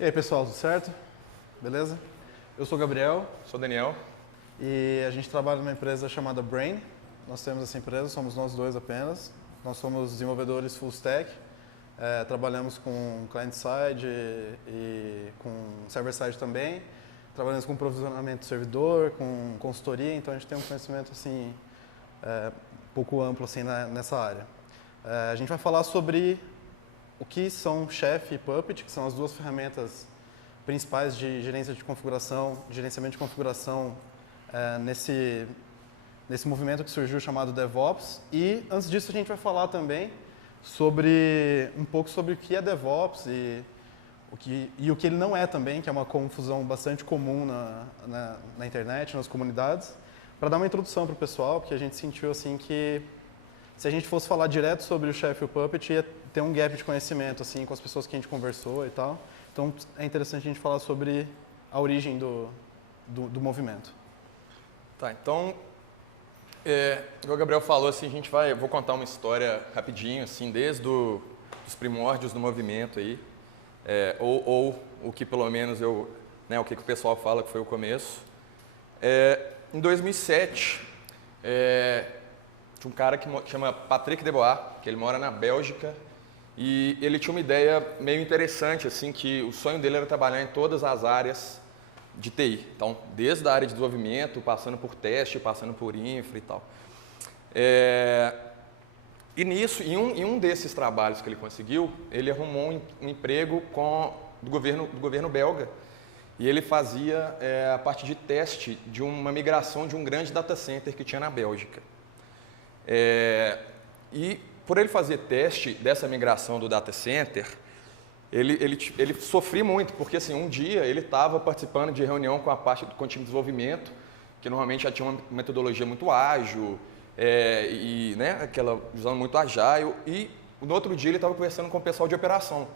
E aí, pessoal, tudo certo? Beleza? Eu sou o Gabriel. Sou o Daniel. E a gente trabalha numa empresa chamada Brain. Nós temos essa empresa, somos nós dois apenas. Nós somos desenvolvedores full stack. Trabalhamos com client-side e com server-side também. Trabalhamos com provisionamento de servidor, com consultoria, então a gente tem um conhecimento assim, um pouco amplo assim, nessa área. A gente vai falar sobre o que são Chef e Puppet, que são as duas ferramentas principais de gerência de configuração, gerenciamento de configuração nesse movimento que surgiu chamado DevOps. E antes disso a gente vai falar também um pouco sobre o que é DevOps e o que ele não é também, que é uma confusão bastante comum na internet, nas comunidades, para dar uma introdução para o pessoal, porque a gente sentiu assim que se a gente fosse falar direto sobre o Chef e o Puppet, ia ter um gap de conhecimento assim, com as pessoas que a gente conversou e tal. Então é interessante a gente falar sobre a origem do movimento. Tá, então, o Gabriel falou assim, vou contar uma história rapidinho, assim, desde os primórdios do movimento aí, ou o que pelo menos o que o pessoal fala que foi o começo. Em 2007, tinha um cara que chama Patrick Debois, que ele mora na Bélgica, e ele tinha uma ideia meio interessante, assim, que o sonho dele era trabalhar em todas as áreas de TI. Então, desde a área de desenvolvimento, passando por teste, passando por infra e tal. E nisso, em um desses trabalhos que ele conseguiu, ele arrumou um emprego do governo belga. E ele fazia a parte de teste de uma migração de um grande data center que tinha na Bélgica. E por ele fazer teste dessa migração do data center, ele sofria muito, porque assim, um dia ele estava participando de reunião com o time de desenvolvimento, que normalmente já tinha uma metodologia muito ágil, usando muito agile, e no outro dia ele estava conversando com o pessoal de operação,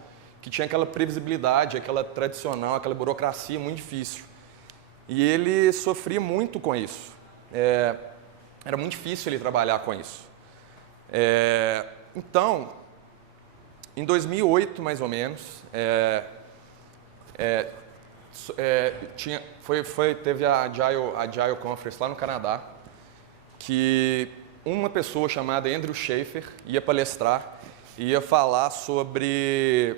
que tinha aquela previsibilidade, aquela tradicional, aquela burocracia muito difícil. E ele sofria muito com isso. Era muito difícil ele trabalhar com isso. Então, em 2008, mais ou menos, teve a Agile Conference lá no Canadá, que uma pessoa chamada Andrew Schaefer ia palestrar, ia falar sobre...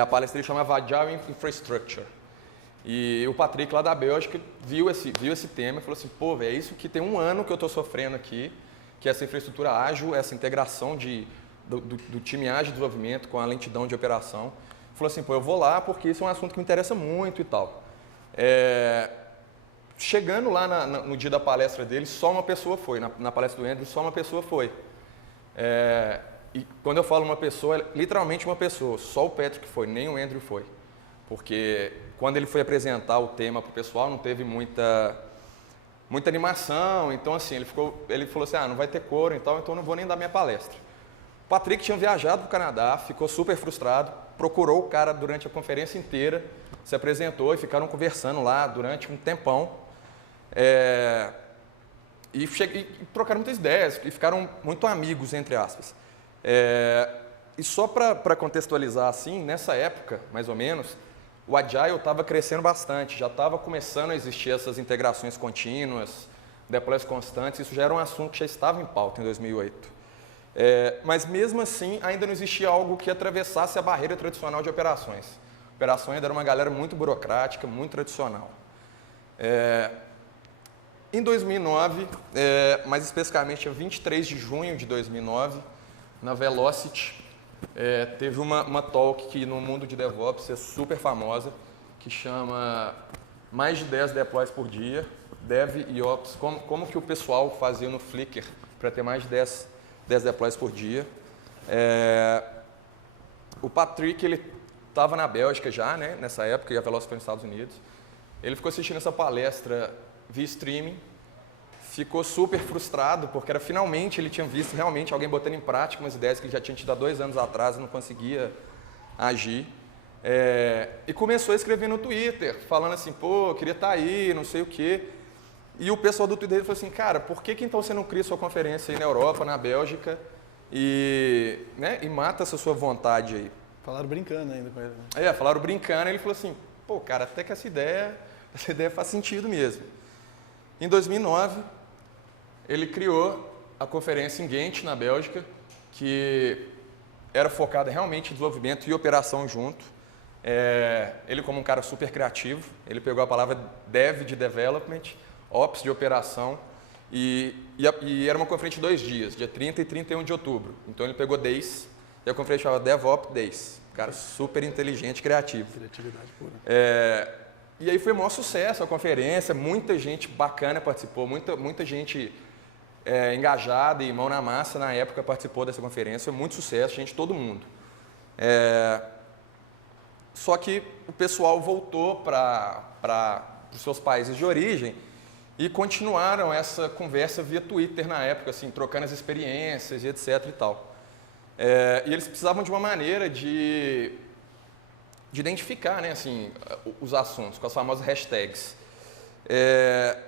a palestra ele chamava Agile Infrastructure. E o Patrick, lá da Bélgica, viu esse tema e falou assim, pô, velho, é isso que tem um ano que eu estou sofrendo aqui, que é essa infraestrutura ágil, essa integração do time ágil de desenvolvimento com a lentidão de operação. Falou assim, pô, eu vou lá porque isso é um assunto que me interessa muito e tal. Chegando lá no dia da palestra dele, só uma pessoa foi. Na palestra do Andrew, só uma pessoa foi. E quando eu falo uma pessoa, é literalmente uma pessoa. Só o Patrick foi, nem o Andrew foi. Porque quando ele foi apresentar o tema para o pessoal, não teve muita animação. Então, assim, ele falou assim, não vai ter coro e tal, então eu não vou nem dar minha palestra. O Patrick tinha viajado para o Canadá, ficou super frustrado, procurou o cara durante a conferência inteira, se apresentou e ficaram conversando lá durante um tempão. E trocaram muitas ideias, e ficaram muito amigos, entre aspas. E só para contextualizar assim, nessa época, mais ou menos, o Agile estava crescendo bastante, já estava começando a existir essas integrações contínuas, deploys constantes, isso já era um assunto que já estava em pauta em 2008. Mas mesmo assim, ainda não existia algo que atravessasse a barreira tradicional de operações. Operações ainda era uma galera muito burocrática, muito tradicional. Em 2009, mais especificamente, dia 23 de junho de 2009, na Velocity, teve uma talk que no mundo de DevOps é super famosa, que chama mais de 10 deploys por dia, Dev e Ops, como que o pessoal fazia no Flickr para ter mais de 10 deploys por dia. O Patrick, ele estava na Bélgica já, né, nessa época, e a Velocity foi nos Estados Unidos. Ele ficou assistindo essa palestra via streaming, ficou super frustrado, porque finalmente ele tinha visto realmente alguém botando em prática umas ideias que ele já tinha tido há 2 anos atrás e não conseguia agir. E começou a escrever no Twitter, falando assim, pô, eu queria estar aí, não sei o quê. E o pessoal do Twitter falou assim, cara, por que então você não cria sua conferência aí na Europa, na Bélgica, e mata essa sua vontade aí? Falaram brincando ainda com ele. Né? Falaram brincando, e ele falou assim, pô, cara, até que essa ideia faz sentido mesmo. Em 2009, ele criou a conferência em Ghent, na Bélgica, que era focada realmente em desenvolvimento e operação junto. Ele, como um cara super criativo, ele pegou a palavra Dev de Development, Ops de operação, e era uma conferência de 2 dias, dia 30 e 31 de outubro. Então ele pegou Days, e a conferência chamava DevOps Days. Cara super inteligente, criativo. Criatividade pura. E aí foi o maior sucesso a conferência, muita gente bacana participou, muita gente engajada e mão na massa na época participou dessa conferência, muito sucesso, gente, todo mundo. Só que o pessoal voltou para os seus países de origem e continuaram essa conversa via Twitter na época, assim, trocando as experiências e etc e tal. E eles precisavam de uma maneira de identificar, né, assim, os assuntos, com as famosas hashtags.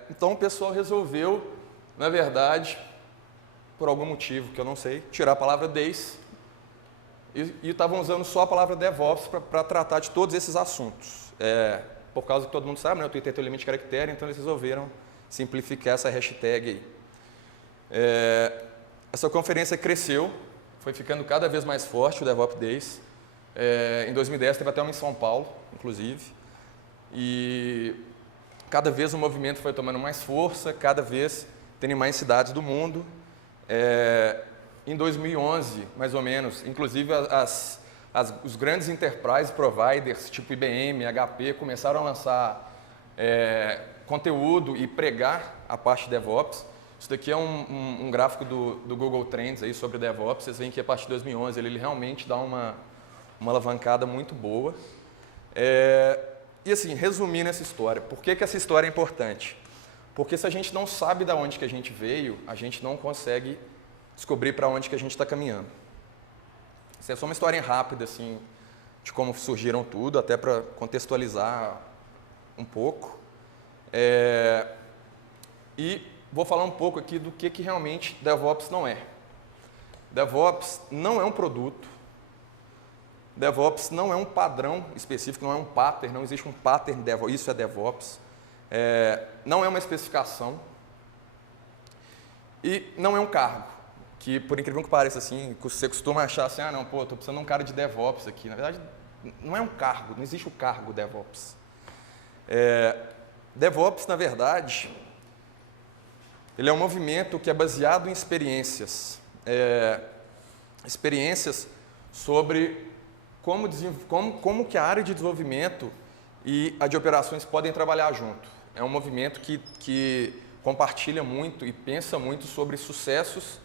Então o pessoal resolveu, na verdade, por algum motivo que eu não sei, tirar a palavra Days e estavam usando só a palavra DevOps para tratar de todos esses assuntos. Por causa que todo mundo sabe, né, o Twitter tem o limite de caractere, então eles resolveram simplificar essa hashtag aí. Essa conferência cresceu, foi ficando cada vez mais forte, o DevOps Days. Em 2010 teve até uma em São Paulo, inclusive, e cada vez o movimento foi tomando mais força, cada vez tendo mais cidades do mundo. Em 2011, mais ou menos, inclusive os grandes enterprise providers, tipo IBM, HP, começaram a lançar conteúdo e pregar a parte de DevOps. Isso daqui é um gráfico do Google Trends aí sobre DevOps. Vocês veem que a partir de 2011 ele realmente dá uma alavancada muito boa. E assim, resumindo essa história, por que essa história é importante? Porque se a gente não sabe de onde que a gente veio, a gente não consegue descobrir para onde que a gente está caminhando. Isso é só uma história rápida, assim, de como surgiram tudo, até para contextualizar um pouco. E vou falar um pouco aqui do que realmente DevOps não é. DevOps não é um produto. DevOps não é um padrão específico, não é um pattern, não existe um pattern de DevOps, isso é DevOps. Não é uma especificação e não é um cargo, que por incrível que pareça, assim, você costuma achar assim, não, pô, estou precisando de um cara de DevOps aqui. Na verdade, não é um cargo, não existe o cargo DevOps. DevOps, na verdade, ele é um movimento que é baseado em experiências. Experiências sobre como que a área de desenvolvimento e a de operações podem trabalhar junto. É um movimento que compartilha muito e pensa muito sobre sucessos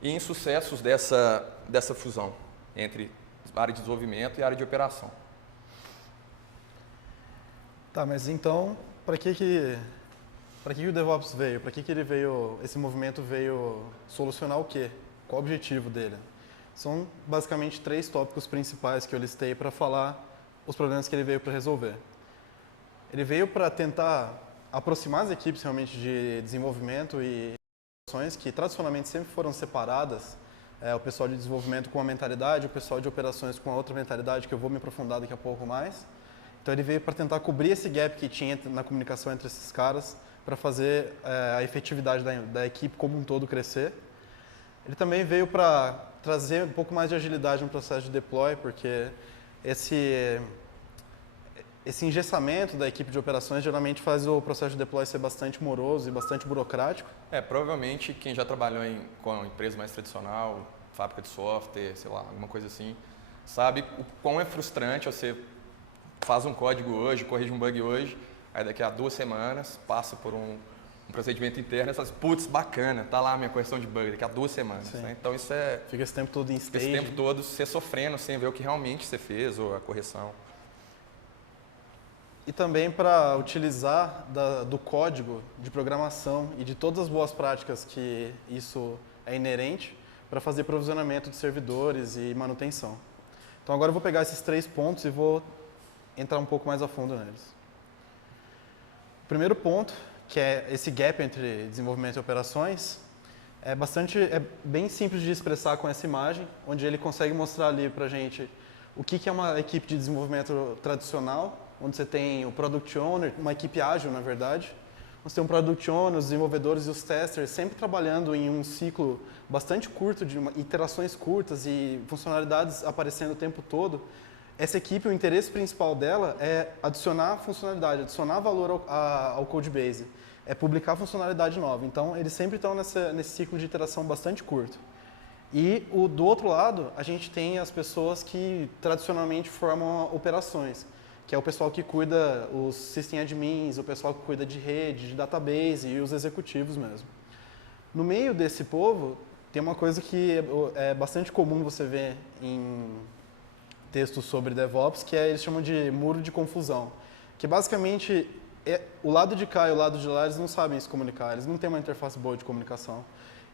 e insucessos dessa fusão entre a área de desenvolvimento e a área de operação. Tá, mas então, para que o DevOps veio? Para que ele veio? Esse movimento veio solucionar o quê? Qual o objetivo dele? São basicamente 3 tópicos principais que eu listei para falar os problemas que ele veio para resolver. Ele veio para tentar aproximar as equipes realmente de desenvolvimento e operações que tradicionalmente sempre foram separadas. O pessoal de desenvolvimento com uma mentalidade, o pessoal de operações com a outra mentalidade, que eu vou me aprofundar daqui a pouco mais. Então ele veio para tentar cobrir esse gap que tinha na comunicação entre esses caras, para fazer a efetividade da equipe como um todo crescer. Ele também veio para trazer um pouco mais de agilidade no processo de deploy, porque esse engessamento da equipe de operações geralmente faz o processo de deploy ser bastante moroso e bastante burocrático. Provavelmente quem já trabalhou com uma empresa mais tradicional, fábrica de software, sei lá, alguma coisa assim, sabe o quão é frustrante você faz um código hoje, corrige um bug hoje, aí daqui a 2 semanas passa por um procedimento interno e fala assim, putz, bacana, tá lá a minha correção de bug daqui a 2 semanas. Né? Então isso fica esse tempo todo em stage. Fica esse tempo todo você sofrendo sem ver o que realmente você fez ou a correção. E também para utilizar do código de programação e de todas as boas práticas que isso é inerente para fazer provisionamento de servidores e manutenção. Então agora eu vou pegar esses 3 pontos e vou entrar um pouco mais a fundo neles. O primeiro ponto, que é esse gap entre desenvolvimento e operações, é bem simples de expressar com essa imagem, onde ele consegue mostrar ali para a gente o que é uma equipe de desenvolvimento tradicional, onde você tem o Product Owner, uma equipe ágil, na verdade. Você tem um Product Owner, os desenvolvedores e os testers sempre trabalhando em um ciclo bastante curto, de iterações curtas e funcionalidades aparecendo o tempo todo. Essa equipe, o interesse principal dela é adicionar funcionalidade, adicionar valor ao codebase, é publicar funcionalidade nova. Então, eles sempre estão nesse ciclo de iteração bastante curto. E do outro lado, a gente tem as pessoas que tradicionalmente formam operações, que é o pessoal que cuida, os system admins, o pessoal que cuida de rede, de database e os executivos mesmo. No meio desse povo, tem uma coisa que é bastante comum você ver em textos sobre DevOps, que eles chamam de muro de confusão, que basicamente o lado de cá e o lado de lá eles não sabem se comunicar, eles não têm uma interface boa de comunicação.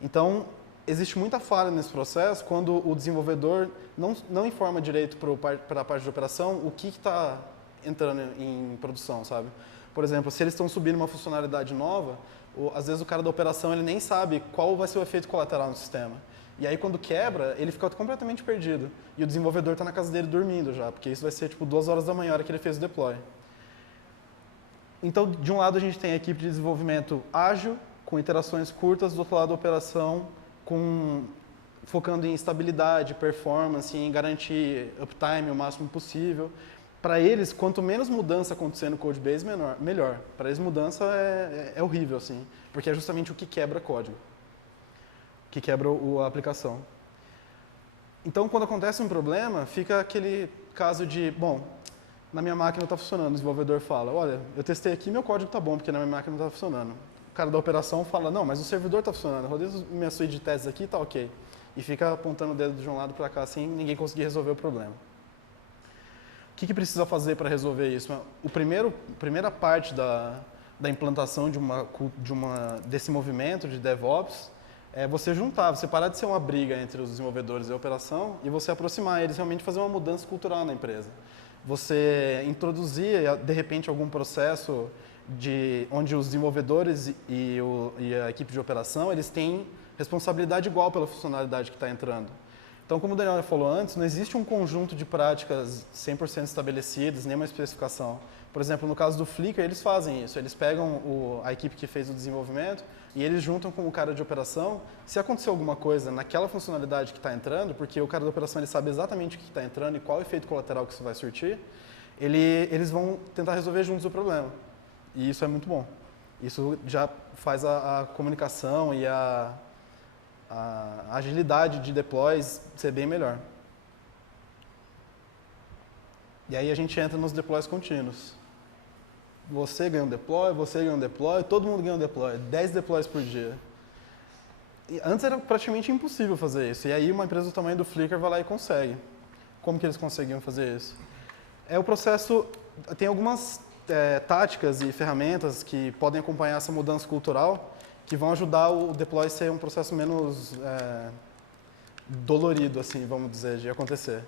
Então, existe muita falha nesse processo quando o desenvolvedor não informa direito para a parte de operação o que está entrando em produção, sabe? Por exemplo, se eles estão subindo uma funcionalidade nova, às vezes o cara da operação ele nem sabe qual vai ser o efeito colateral no sistema. E aí quando quebra, ele fica completamente perdido. E o desenvolvedor está na casa dele dormindo já, porque isso vai ser tipo 2 horas da manhã, a hora que ele fez o deploy. Então, de um lado a gente tem a equipe de desenvolvimento ágil, com iterações curtas, do outro lado a operação focando em estabilidade, performance, em garantir uptime o máximo possível. Para eles, quanto menos mudança acontecer no codebase, melhor. Para eles, mudança é horrível, assim, porque é justamente o que quebra código, que quebra a aplicação. Então, quando acontece um problema, fica aquele caso de, bom, na minha máquina está funcionando, o desenvolvedor fala, olha, eu testei aqui, meu código está bom, porque na minha máquina não está funcionando. O cara da operação fala, não, mas o servidor está funcionando, rodei minha suíte de testes aqui, está ok. E fica apontando o dedo de um lado para cá, assim, ninguém conseguir resolver o problema. O que precisa fazer para resolver isso? A primeira parte da implantação desse movimento de DevOps é você juntar, você parar de ser uma briga entre os desenvolvedores e a operação e você aproximar eles, realmente fazer uma mudança cultural na empresa. Você introduzir, de repente, algum processo onde os desenvolvedores e a equipe de operação eles têm responsabilidade igual pela funcionalidade que está entrando. Então, como o Daniel já falou antes, não existe um conjunto de práticas 100% estabelecidas, nem uma especificação. Por exemplo, no caso do Flickr, eles fazem isso. Eles pegam a equipe que fez o desenvolvimento e eles juntam com o cara de operação. Se acontecer alguma coisa naquela funcionalidade que está entrando, porque o cara da operação ele sabe exatamente o que está entrando e qual o efeito colateral que isso vai surtir, eles vão tentar resolver juntos o problema. E isso é muito bom. Isso já faz a comunicação e a agilidade de deploys ser bem melhor. E aí a gente entra nos deploys contínuos. Você ganha um deploy, todo mundo ganha um deploy, 10 deploys por dia. E antes era praticamente impossível fazer isso. E aí uma empresa do tamanho do Flickr vai lá e consegue. Como que eles conseguiam fazer isso? O processo tem algumas táticas e ferramentas que podem acompanhar essa mudança cultural, que vão ajudar o deploy a ser um processo menos dolorido, assim, vamos dizer, de acontecer.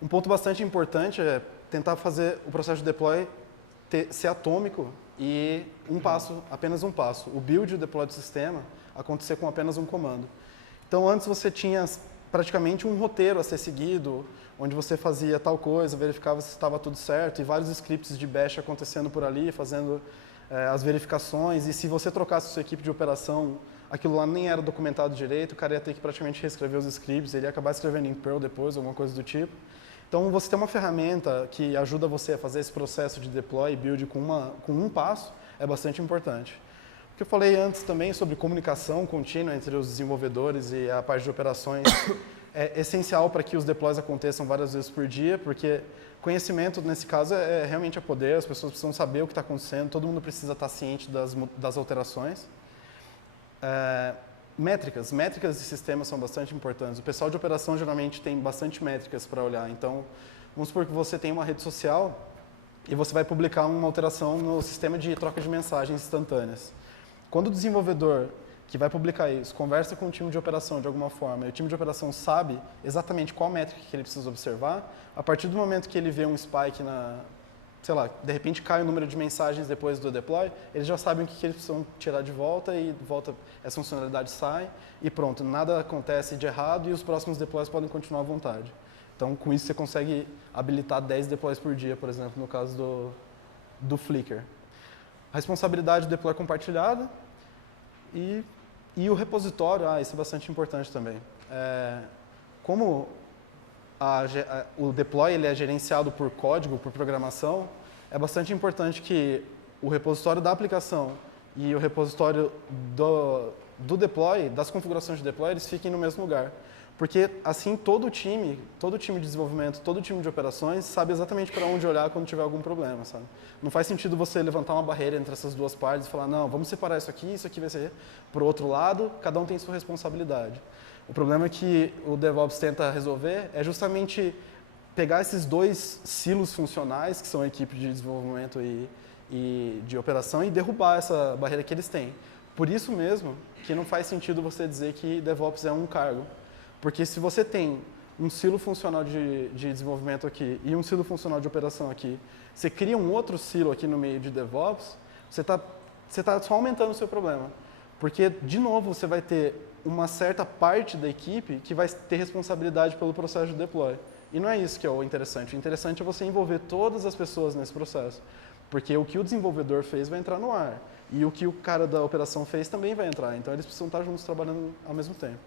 Um ponto bastante importante é tentar fazer o processo de deploy ser atômico e apenas um passo. O build e o deploy do sistema acontecer com apenas um comando. Então, antes você tinha praticamente um roteiro a ser seguido, onde você fazia tal coisa, verificava se estava tudo certo, e vários scripts de bash acontecendo por ali, fazendo as verificações, e se você trocasse a sua equipe de operação, aquilo lá nem era documentado direito, o cara ia ter que praticamente reescrever os scripts, ele ia acabar escrevendo em Perl depois, alguma coisa do tipo. Então, você tem uma ferramenta que ajuda você a fazer esse processo de deploy e build com um passo, é bastante importante. O que eu falei antes também sobre comunicação contínua entre os desenvolvedores e a parte de operações é essencial para que os deploys aconteçam várias vezes por dia, porque conhecimento, nesse caso, é realmente poder, as pessoas precisam saber o que está acontecendo, todo mundo precisa estar ciente das alterações. Métricas de sistemas são bastante importantes. O pessoal de operação geralmente tem bastante métricas para olhar. Então, vamos supor que você tem uma rede social e você vai publicar uma alteração no sistema de troca de mensagens instantâneas. Quando o desenvolvedor que vai publicar isso conversa com o time de operação de alguma forma e o time de operação sabe exatamente qual métrica que ele precisa observar, a partir do momento que ele vê um spike sei lá, de repente cai o número de mensagens depois do deploy, eles já sabem o que eles precisam tirar de volta e essa funcionalidade sai e pronto, nada acontece de errado e os próximos deploys podem continuar à vontade. Então, com isso, você consegue habilitar 10 deploys por dia, por exemplo, no caso do Flickr. A responsabilidade do deploy compartilhada e o repositório, isso é bastante importante também. Como o deploy ele é gerenciado por código, por programação, é bastante importante que o repositório da aplicação e o repositório do deploy, das configurações de deploy, eles fiquem no mesmo lugar. Porque assim todo time de desenvolvimento, todo time de operações sabe exatamente para onde olhar quando tiver algum problema, sabe? Não faz sentido você levantar uma barreira entre essas duas partes e falar, não, vamos separar isso aqui vai ser para o outro lado, cada um tem sua responsabilidade. O problema que o DevOps tenta resolver é justamente pegar esses dois silos funcionais, que são a equipe de desenvolvimento e de operação, e derrubar essa barreira que eles têm. Por isso mesmo que não faz sentido você dizer que DevOps é um cargo. Porque se você tem um silo funcional de desenvolvimento aqui e um silo funcional de operação aqui, você cria um outro silo aqui no meio de DevOps, você tá só aumentando o seu problema. Porque, de novo, você vai ter uma certa parte da equipe que vai ter responsabilidade pelo processo de deploy. E não é isso que é o interessante. O interessante é você envolver todas as pessoas nesse processo. Porque o que o desenvolvedor fez vai entrar no ar. E o que o cara da operação fez também vai entrar. Então, eles precisam estar juntos trabalhando ao mesmo tempo.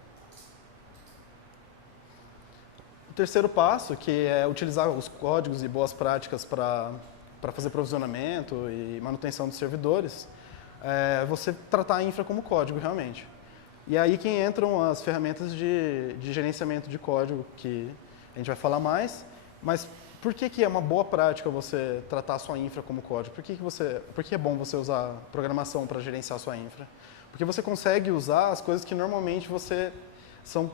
O terceiro passo, que é utilizar os códigos e boas práticas para fazer provisionamento e manutenção dos servidores, é você tratar a infra como código realmente. E aí que entram as ferramentas de gerenciamento de código, que a gente vai falar mais, mas por que é uma boa prática você tratar a sua infra como código? Por que é bom você usar programação para gerenciar a sua infra? Porque você consegue usar as coisas que normalmente são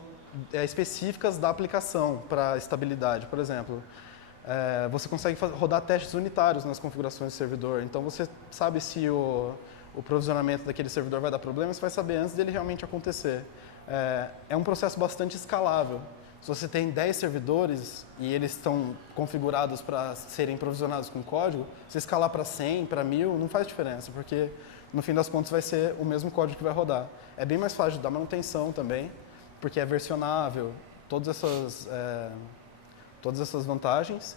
específicas da aplicação para estabilidade. Por exemplo, você consegue rodar testes unitários nas configurações do servidor. Então, você sabe se o provisionamento daquele servidor vai dar problema, você vai saber antes dele realmente acontecer. É um processo bastante escalável. Se você tem 10 servidores e eles estão configurados para serem provisionados com código, se escalar para 100, para 1000, não faz diferença, porque no fim das contas vai ser o mesmo código que vai rodar. É bem mais fácil de dar manutenção também, porque é versionável, todas essas vantagens.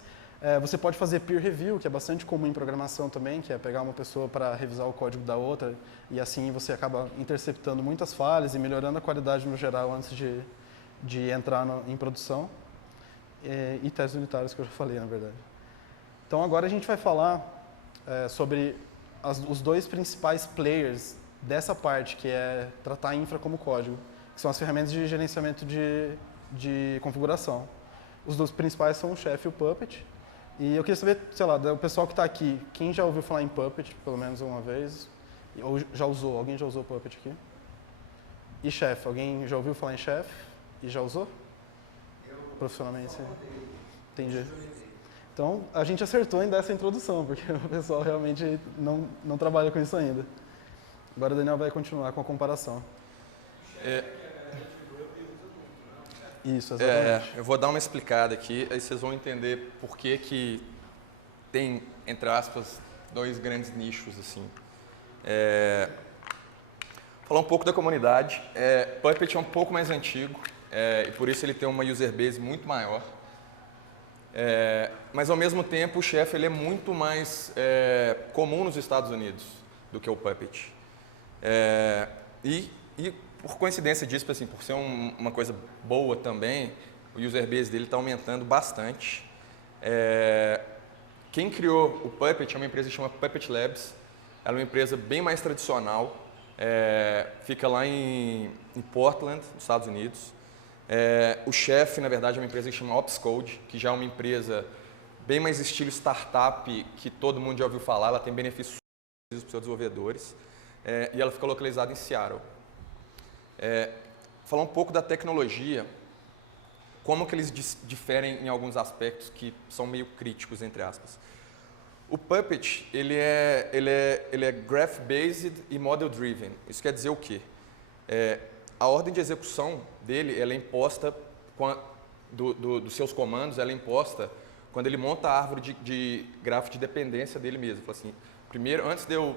Você pode fazer peer review, que é bastante comum em programação também, que é pegar uma pessoa para revisar o código da outra, e assim você acaba interceptando muitas falhas e melhorando a qualidade no geral antes de entrar em produção. E testes unitários, que eu já falei, na verdade. Então agora a gente vai falar sobre os dois principais players dessa parte, que é tratar a infra como código, que são as ferramentas de gerenciamento de configuração. Os dois principais são o Chef e o Puppet. E eu queria saber, sei lá, do pessoal que está aqui, quem já ouviu falar em Puppet, pelo menos uma vez? Ou já usou? Alguém já usou Puppet aqui? E Chef? Alguém já ouviu falar em Chef e já usou? Profissionalmente, sim. Entendi. Então, a gente acertou em dar essa introdução, porque o pessoal realmente não trabalha com isso ainda. Agora o Daniel vai continuar com a comparação. Isso, exatamente. Eu vou dar uma explicada aqui, aí vocês vão entender por que tem, entre aspas, dois grandes nichos, assim. Falar um pouco da comunidade. Puppet é um pouco mais antigo, e por isso ele tem uma user base muito maior. Mas, ao mesmo tempo, o Chef ele é muito mais comum nos Estados Unidos do que o Puppet. E por coincidência disso, assim, por ser uma coisa boa também, o user base dele está aumentando bastante. Quem criou o Puppet é uma empresa que chama Puppet Labs. Ela é uma empresa bem mais tradicional, fica lá em Portland, nos Estados Unidos. O Chef, na verdade, é uma empresa que chama Opscode, que já é uma empresa bem mais estilo startup, que todo mundo já ouviu falar. Ela tem benefícios para os seus desenvolvedores, e ela fica localizada em Seattle. Falar um pouco da tecnologia, como que eles diferem em alguns aspectos que são meio críticos, entre aspas. O Puppet, ele é graph-based e model-driven. Isso quer dizer o quê? A ordem de execução dele, ela é imposta, dos seus comandos, ela é imposta quando ele monta a árvore de grafo de dependência dele mesmo. Fala assim, primeiro, antes de eu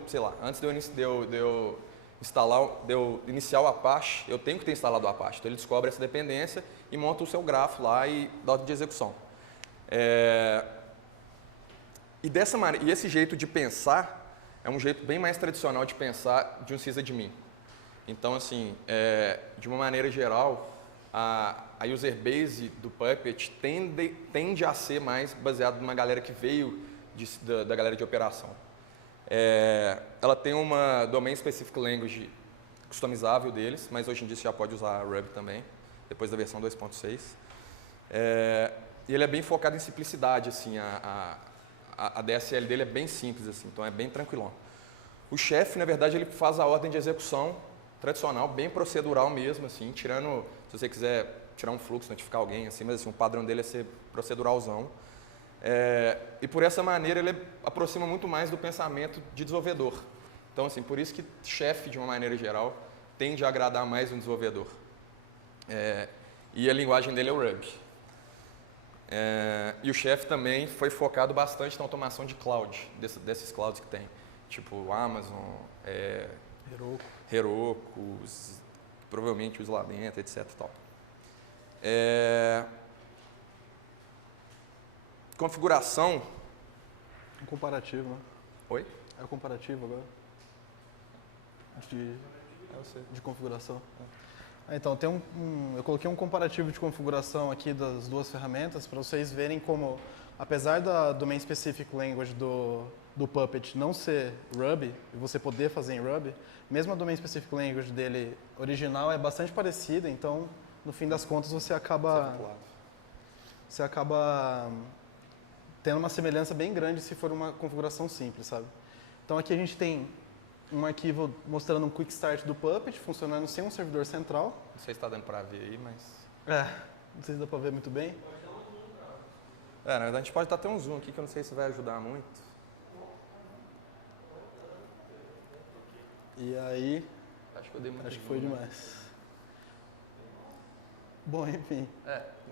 iniciar o Apache, eu tenho que ter instalado o Apache. Então ele descobre essa dependência e monta o seu grafo lá e dá ordem de execução. E esse jeito de pensar é um jeito bem mais tradicional de pensar de um sysadmin. Então, assim, de uma maneira geral, a user base do Puppet tende a ser mais baseada numa galera que veio da galera de operação. Ela tem uma Domain Specific Language customizável deles, mas hoje em dia você já pode usar Ruby também, depois da versão 2.6. E ele é bem focado em simplicidade, assim, a DSL dele é bem simples, assim, então é bem tranquilão. O Chef, na verdade, ele faz a ordem de execução tradicional, bem procedural mesmo, assim, tirando, se você quiser tirar um fluxo, notificar alguém, assim, mas assim, o padrão dele é ser proceduralzão. E por essa maneira ele aproxima muito mais do pensamento de desenvolvedor. Então, assim, por isso que Chef, de uma maneira geral, tende a agradar mais um desenvolvedor. E a linguagem dele é o Ruby. E o Chef também foi focado bastante na automação de cloud, desses clouds que tem, tipo Amazon, Heroku, provavelmente usa lá dentro, etc. Tal. Configuração. Um comparativo, né? Oi? É o comparativo agora. De configuração. Então, eu coloquei um comparativo de configuração aqui das duas ferramentas para vocês verem como, apesar da Domain Specific Language do Puppet não ser Ruby, e você poder fazer em Ruby, mesmo a Domain Specific Language dele original é bastante parecida, então, no fim das contas, você acaba tendo uma semelhança bem grande se for uma configuração simples, sabe? Então, aqui a gente tem um arquivo mostrando um quick start do Puppet, funcionando sem um servidor central. Não sei se está dando para ver aí, mas... não sei se dá para ver muito bem. Na verdade, a gente pode até um zoom aqui, que eu não sei se vai ajudar muito. E aí... Acho que eu dei muito Acho que foi demais. Bom, enfim.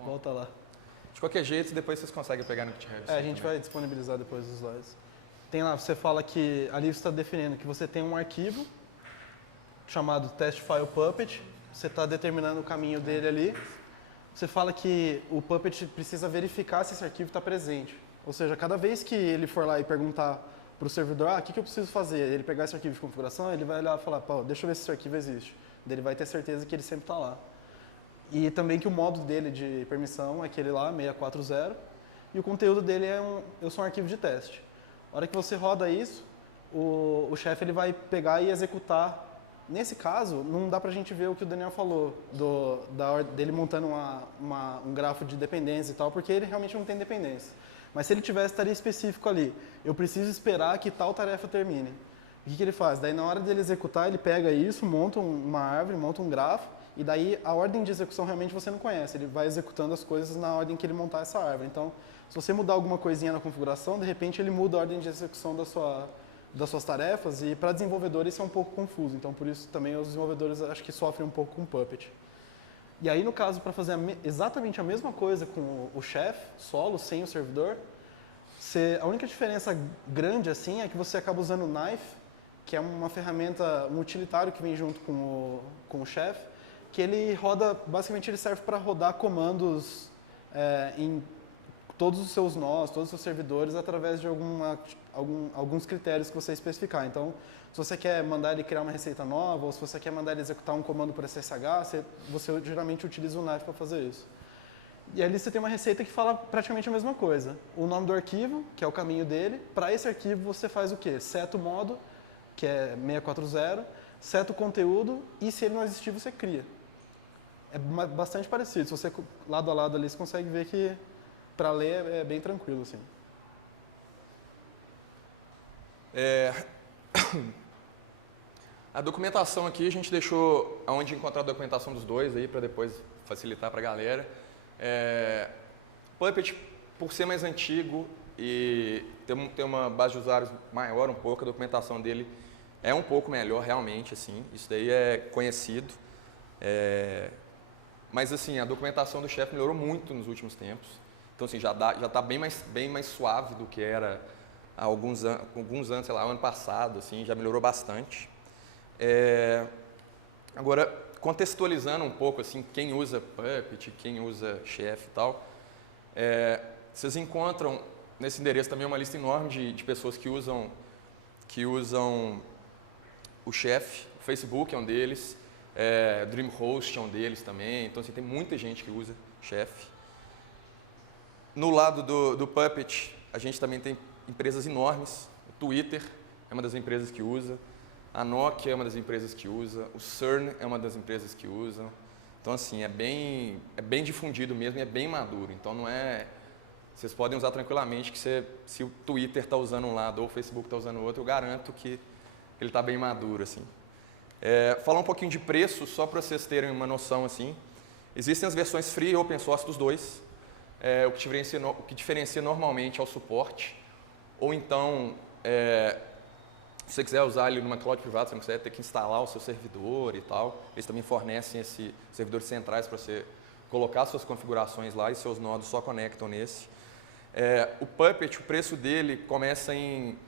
Volta lá. De qualquer jeito, depois vocês conseguem pegar no GitHub. A gente vai disponibilizar depois os slides. Tem lá, você fala que, ali você está definindo que você tem um arquivo chamado test file puppet, você está determinando o caminho dele ali. Você fala que o Puppet precisa verificar se esse arquivo está presente. Ou seja, cada vez que ele for lá e perguntar para o servidor, o que eu preciso fazer? Ele pegar esse arquivo de configuração, ele vai lá e falar, deixa eu ver se esse arquivo existe. Ele vai ter certeza que ele sempre está lá. E também que o modo dele de permissão é aquele lá, 640, e o conteúdo dele eu sou um arquivo de teste. A hora que você roda isso, o chefe ele vai pegar e executar. Nesse caso, não dá pra gente ver o que o Daniel falou, dele montando um grafo de dependência e tal, porque ele realmente não tem dependência. Mas se ele tivesse, estaria específico ali. Eu preciso esperar que tal tarefa termine. O que ele faz? Daí na hora dele executar, ele pega isso, monta uma árvore, monta um grafo, e daí a ordem de execução realmente você não conhece. Ele vai executando as coisas na ordem que ele montar essa árvore. Então, se você mudar alguma coisinha na configuração, de repente ele muda a ordem de execução das suas tarefas, e para desenvolvedores isso é um pouco confuso. Então, por isso também os desenvolvedores acho que sofrem um pouco com o Puppet. E aí, no caso, para fazer exatamente a mesma coisa com o Chef, solo, sem o servidor, a única diferença grande assim é que você acaba usando o Knife, que é uma ferramenta, um utilitário que vem junto com o Chef, que ele roda, basicamente ele serve para rodar comandos em todos os seus nós, todos os seus servidores, através de alguns critérios que você especificar. Então, se você quer mandar ele criar uma receita nova, ou se você quer mandar ele executar um comando por SSH, você geralmente utiliza o Knife para fazer isso. E ali você tem uma receita que fala praticamente a mesma coisa. O nome do arquivo, que é o caminho dele. Para esse arquivo você faz o quê? Seta o modo, que é 640, seta o conteúdo, e se ele não existir, você cria. É bastante parecido. Se você lado a lado ali, você consegue ver que para ler é bem tranquilo, assim. A documentação aqui a gente deixou onde encontrar a documentação dos dois aí para depois facilitar para a galera. Puppet, por ser mais antigo e ter uma base de usuários maior um pouco, a documentação dele é um pouco melhor realmente, assim. Isso daí é conhecido. Mas assim, a documentação do Chef melhorou muito nos últimos tempos. Então assim, já está bem mais suave do que era há alguns anos, sei lá, ano passado, assim, já melhorou bastante. Agora, contextualizando um pouco assim, quem usa Puppet, quem usa Chef e tal, vocês encontram nesse endereço também uma lista enorme de pessoas que usam o Chef. O Facebook é um deles, DreamHost é um deles também, então assim, tem muita gente que usa Chef. No lado do Puppet, a gente também tem empresas enormes. O Twitter é uma das empresas que usa, a Nokia é uma das empresas que usa, o CERN é uma das empresas que usam. Então, assim, é bem difundido mesmo e é bem maduro. Então, não é... Vocês podem usar tranquilamente que se o Twitter está usando um lado ou o Facebook está usando o outro, eu garanto que ele está bem maduro, assim. Falar um pouquinho de preço, só para vocês terem uma noção, assim. Existem as versões free e open source dos dois. O que diferencia normalmente é o suporte. Ou então, se você quiser usar ele numa cloud privada, você não quiser ter que instalar o seu servidor e tal. Eles também fornecem esses servidores centrais para você colocar suas configurações lá e seus nodos só conectam nesse. O Puppet, o preço dele começa em...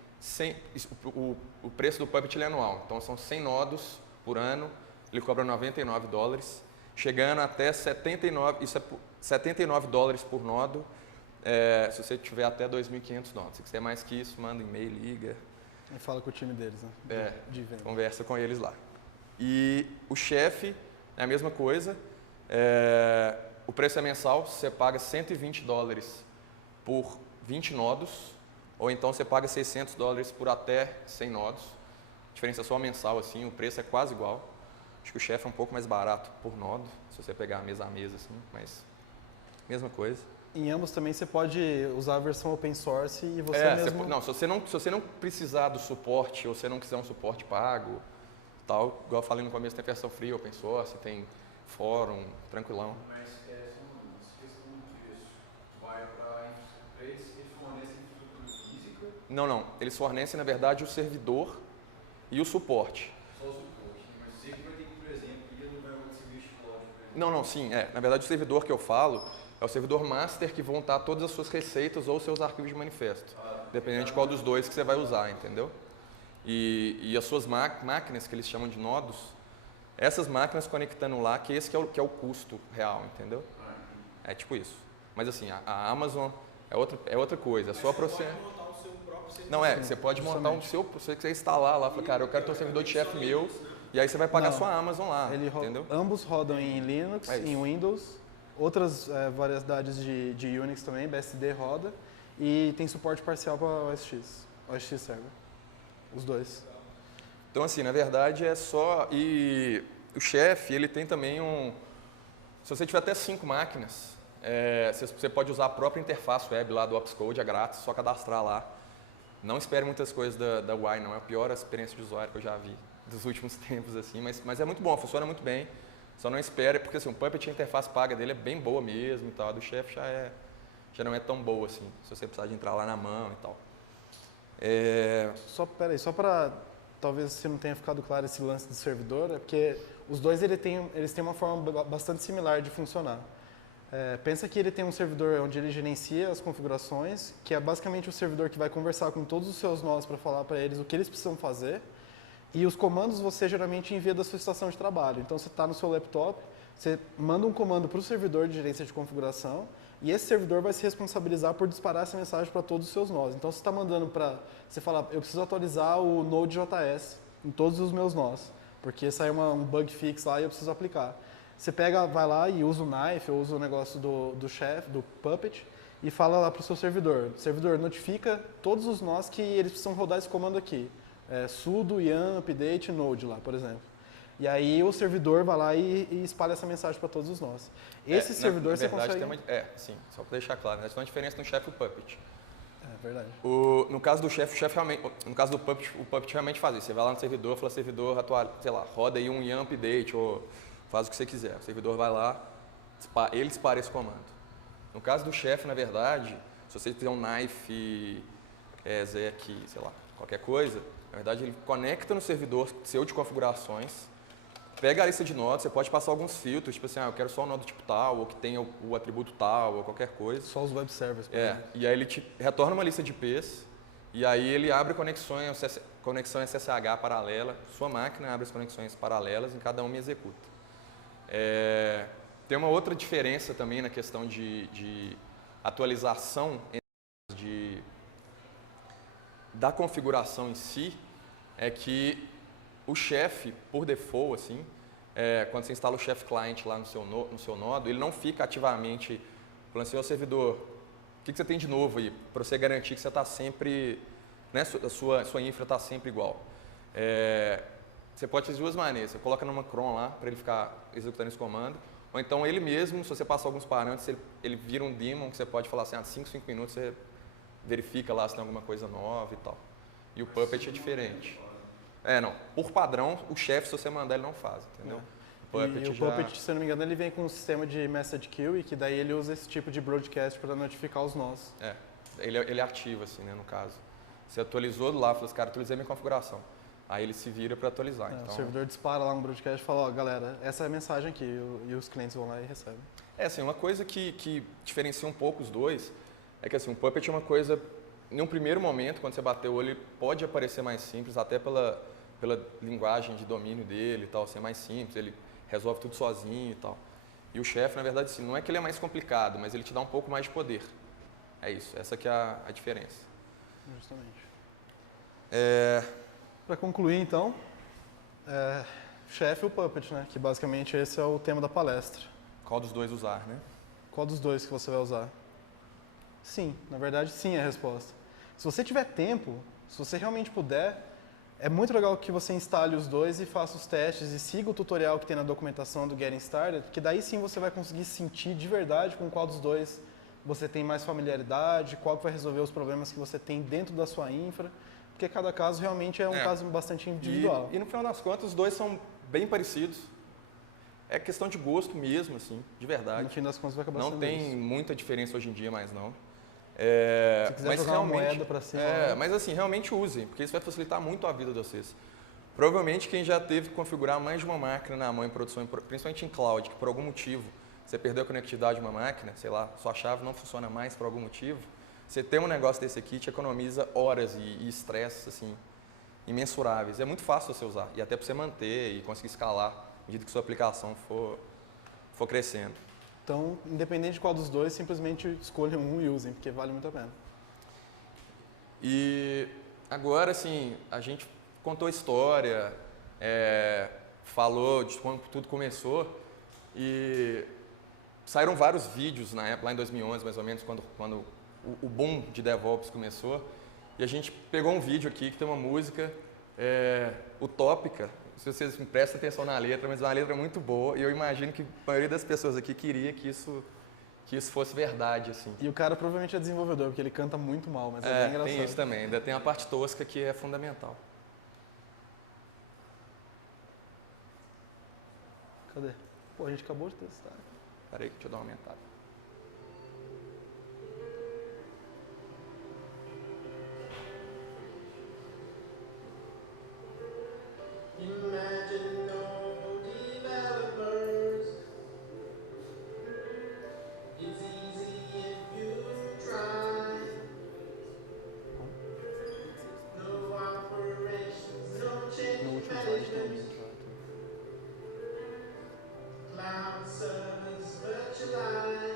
o preço do Puppet ele é anual, então são 100 nodos por ano, ele cobra $99, chegando até 79, isso é $79 por nodo, se você tiver até 2.500 nodos. Se quiser mais que isso, manda e-mail, liga. E fala com o time deles, né? De venda. Conversa com eles lá. E o Chef é a mesma coisa, o preço é mensal, você paga $120 por 20 nodos, ou então você paga $600 por até 100 nodos. A diferença é só mensal, assim, o preço é quase igual. Acho que o Chef é um pouco mais barato por nodo, se você pegar mesa a mesa, assim, mas mesma coisa. Em ambos também você pode usar a versão open source e você mesmo... Se você não precisar do suporte, ou você não quiser um suporte pago, tal, igual eu falei no começo, tem versão free, open source, tem fórum, tranquilão. Mas esqueça muito disso. Vai para eles fornecem infraestrutura física? Não. Eles fornecem, na verdade, o servidor e o suporte. Só o suporte. Mas você que vai ter que, por exemplo, ir no lugar onde serviço de cloud. Não, sim. Na verdade, o servidor que eu falo é o servidor master que vão estar todas as suas receitas ou seus arquivos de manifesto. Dependendo de qual dos dois que você vai usar, entendeu? E as suas máquinas, que eles chamam de nodos, essas máquinas conectando lá, que esse que é o custo real, entendeu? É tipo isso. Mas assim, a Amazon é outra coisa. É só para você... Pode montar o seu próprio servidor. Não, você pode montar se você quiser instalar lá, fala, cara, eu quero ter um servidor de Chef meu, e aí você vai pagar sua Amazon lá, entendeu? Ambos rodam em Linux, em Windows, outras variedades de Unix também, BSD roda, e tem suporte parcial para OS X Server, os dois. Então assim, na verdade é só... E o Chef, ele tem também se você tiver até 5 máquinas, você pode usar a própria interface web lá do Xcode, é grátis, só cadastrar lá. Não espere muitas coisas da UI, não. É a pior experiência de usuário que eu já vi dos últimos tempos, assim. Mas é muito bom, funciona muito bem. Só não espere, porque assim, o Puppet, a interface paga dele é bem boa mesmo e tal. A do Chef já não é tão boa, assim, se você precisar de entrar lá na mão e tal. Só para talvez se não tenha ficado claro esse lance do servidor, é porque os dois eles têm uma forma bastante similar de funcionar. Pensa que ele tem um servidor onde ele gerencia as configurações, que é basicamente o servidor que vai conversar com todos os seus nós para falar para eles o que eles precisam fazer. E os comandos você geralmente envia da sua estação de trabalho. Então você está no seu laptop, você manda um comando para o servidor de gerência de configuração e esse servidor vai se responsabilizar por disparar essa mensagem para todos os seus nós. Então você está mandando para... Você fala, eu preciso atualizar o Node.js em todos os meus nós, porque saiu um bug fix lá e eu preciso aplicar. Você vai lá e usa o Knife, ou usa o negócio do Chef, do Puppet, e fala lá para o seu servidor. Servidor, notifica todos os nós que eles precisam rodar esse comando aqui. Sudo yum update node lá, por exemplo. E aí o servidor vai lá e espalha essa mensagem para todos os nós. Esse servidor você consegue... Sim, só para deixar claro, né? Tem uma diferença no Chef e o Puppet. Verdade. No caso do Chef, no caso do Puppet, o Puppet realmente faz isso. Você vai lá no servidor, fala, servidor, roda aí um yum update, ou faz o que você quiser. O servidor vai lá, ele dispara esse comando. No caso do Chef, na verdade, se você fizer um Knife, Zec, qualquer coisa, na verdade ele conecta no servidor seu de configurações, pega a lista de nodos, você pode passar alguns filtros, tipo assim, eu quero só um nodo tipo tal, ou que tenha o atributo tal, ou qualquer coisa. Só os web servers, por exemplo. E aí ele te retorna uma lista de IPs, E aí ele abre conexão SSH paralela, sua máquina abre as conexões paralelas, em cada uma e executa. Tem uma outra diferença também na questão de atualização da configuração em si, é que o Chef, por default, assim, quando você instala o Chef Client lá no seu nodo, ele não fica ativamente falando assim, ó servidor, o que você tem de novo aí? Para você garantir que você está sempre, né, a sua infra está sempre igual. Você pode fazer de duas maneiras. Você coloca numa cron lá, para ele ficar executando esse comando. Ou então ele mesmo, se você passar alguns parâmetros, ele vira um daemon que você pode falar assim, 5 minutos você verifica lá se tem alguma coisa nova e tal. E o Puppet é diferente. Não. Por padrão, o Chef, se você mandar, ele não faz, entendeu? O Puppet, se eu não me engano, ele vem com um sistema de message queue, que daí ele usa esse tipo de broadcast para notificar os nós. Ele ativa, assim, né, no caso. Você atualizou lá, falou assim, cara, atualizei minha configuração. Aí ele se vira para atualizar. Então... O servidor dispara lá um broadcast e fala, ó, galera, essa é a mensagem aqui, e os clientes vão lá e recebem. Assim, uma coisa que diferencia um pouco os dois é que, assim, o Puppet é uma coisa, em um primeiro momento, quando você bater o olho, ele pode aparecer mais simples, até pela linguagem de domínio dele e tal, ser mais simples, ele resolve tudo sozinho e tal. E o Chef, na verdade, assim, não é que ele é mais complicado, mas ele te dá um pouco mais de poder. É isso, essa que é a diferença. Justamente. Para concluir, então, Chef ou Puppet, né? Que basicamente esse é o tema da palestra. Qual dos dois usar, né? Qual dos dois que você vai usar? Sim, na verdade, sim é a resposta. Se você tiver tempo, se você realmente puder, é muito legal que você instale os dois e faça os testes e siga o tutorial que tem na documentação do Getting Started, que daí sim você vai conseguir sentir de verdade com qual dos dois você tem mais familiaridade, qual que vai resolver os problemas que você tem dentro da sua infra, porque cada caso realmente é um caso bastante individual. E no final das contas, os dois são bem parecidos. É questão de gosto mesmo, assim, de verdade. No fim das contas vai acabar não sendo tem isso. muita diferença hoje em dia, mais não. Se quiser jogar uma moeda para cima. Mas assim, realmente usem, porque isso vai facilitar muito a vida de vocês. Provavelmente quem já teve que configurar mais de uma máquina na mão em produção, principalmente em cloud, que por algum motivo você perdeu a conectividade de uma máquina, sei lá, sua chave não funciona mais por algum motivo, você ter um negócio desse aqui te economiza horas e estresse assim, imensuráveis. É muito fácil você usar, e até para você manter e conseguir escalar à medida que sua aplicação for crescendo. Então, independente de qual dos dois, simplesmente escolham um e usem, porque vale muito a pena. E agora, assim, a gente contou a história, falou de como tudo começou e saíram vários vídeos na época, lá em 2011, mais ou menos, quando o boom de DevOps começou. E a gente pegou um vídeo aqui que tem uma música utópica. Se vocês prestem atenção na letra, mas é uma letra muito boa. E eu imagino que a maioria das pessoas aqui queria que isso fosse verdade, assim. E o cara provavelmente é desenvolvedor, porque ele canta muito mal, mas é bem engraçado. Tem isso também. Ainda tem a parte tosca que é fundamental. Cadê? Pô, a gente acabou de testar. Peraí, deixa eu dar uma aumentada. Imagine no developers. It's easy if you try. No operations, no change No último slide tem o management. link lá. Cloud servers virtualized.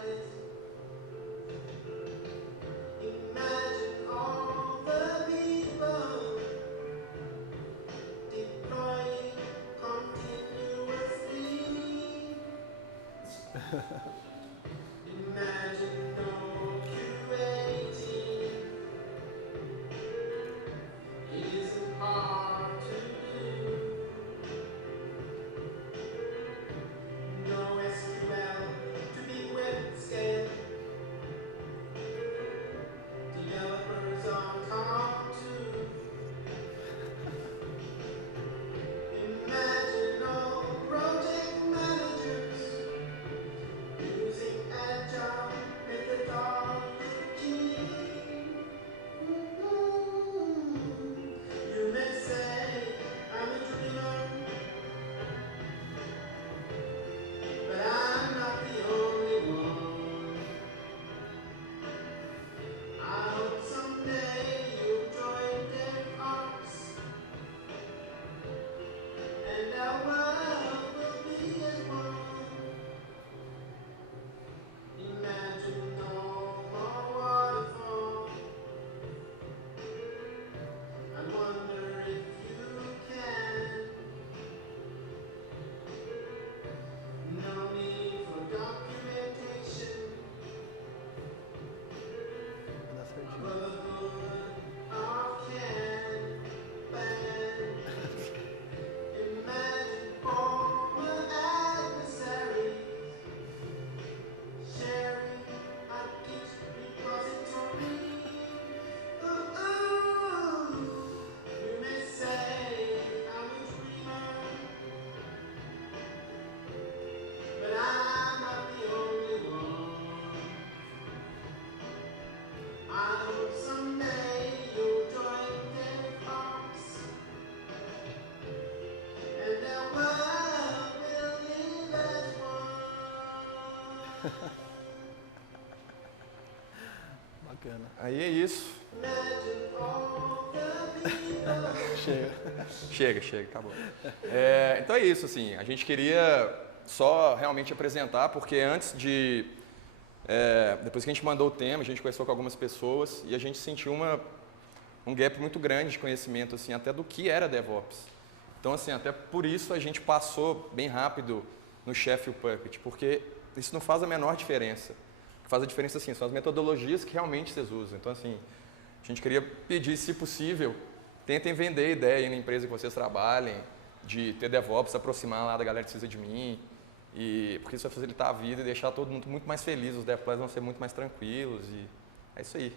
Aí é isso. Chega. Chega, acabou. Então é isso, assim, a gente queria só realmente apresentar, porque antes de... depois que a gente mandou o tema, a gente conversou com algumas pessoas e a gente sentiu um gap muito grande de conhecimento, assim, até do que era DevOps. Então, assim, até por isso a gente passou bem rápido no Chef e o Puppet, porque isso não faz a menor diferença. O que faz a diferença, assim, são as metodologias que realmente vocês usam. Então, assim, a gente queria pedir, se possível, tentem vender a ideia aí na empresa que vocês trabalhem, de ter DevOps, aproximar lá da galera que precisa de mim, porque isso vai facilitar a vida e deixar todo mundo muito mais feliz, os DevOps vão ser muito mais tranquilos, e é isso aí.